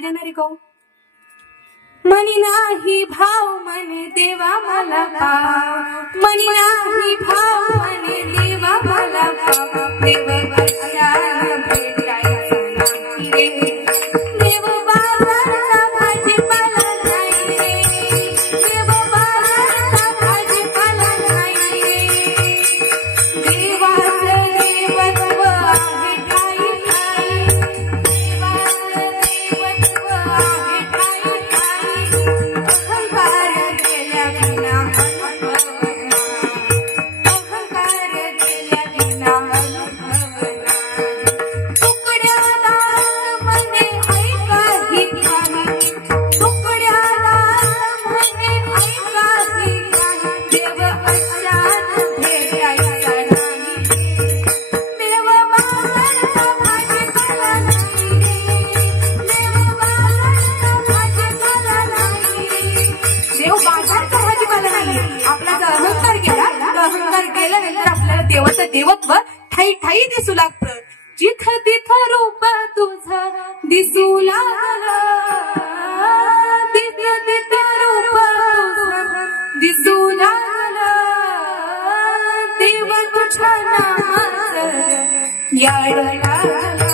देणारी गाऊ मनी नाही भाव म्हणे देवा मला पाव मनी नाही भाव म्हणे देवा मला पाव देव कशाला भेटायचं नाही रे देव बाजारचा भाजीपाला नाही रे देव बाजारचा भाजीपाला नाही रे देवाचं देवत्व आहे ठाई ठाई देवाचं देवत्व आहे ठाई ठाई अहंकार गेल्या विना अहंकार गेल्या विना तुकड्याला म्हणे ऐका ही काही तुकड्याला म्हणे ऐका ही काही देव अशानं भेटायचा नाही देव बाजारचा भाजीपाला नाही देव बाजारचा भाजीपाला नाही देव बाजारचा भाजीपाला नाही आपला जर अहंकार गेला तर अहंकार गेल्यानंतर आपल्याला देवाचं देवत्व ठाई ठाई दिसू लागतं जिथं तिथं रूप तुझं दिसू लागलं तिथं तिथं रूप तुझं दिसू लागलं देव तुझ्या नामाचं याड लागलं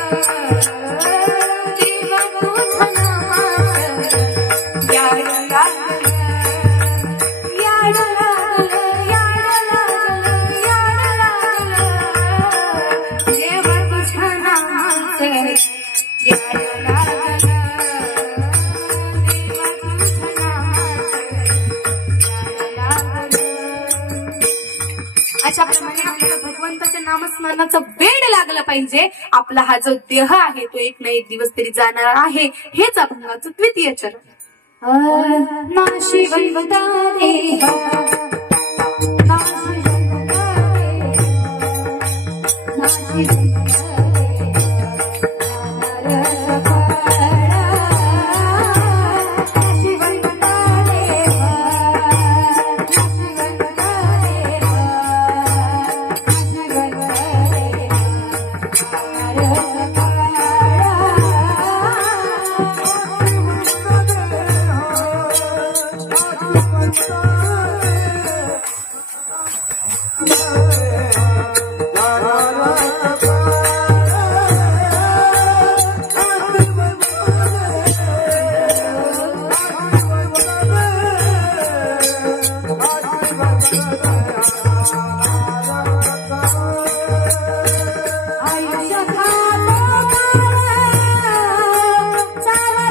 देव तुझ्या नामाचं याड लागलं याड लागलं याड लागलं याड लागलं देव तुझ्या नामाचं याड लागलं देव तुझ्या नामाचं याड लागलं अशा प्रमाणे आपल्याला भगवंताच्या नामस्मरणाचं वेड लागलं पाहिजे आपला हा जो देह आहे तो एक ना एक दिवस तरी जाणार आहे हेच अभंगाचं द्वितीय चरण नाशी वंता देहा नाशी वंता देहा नाशी वंता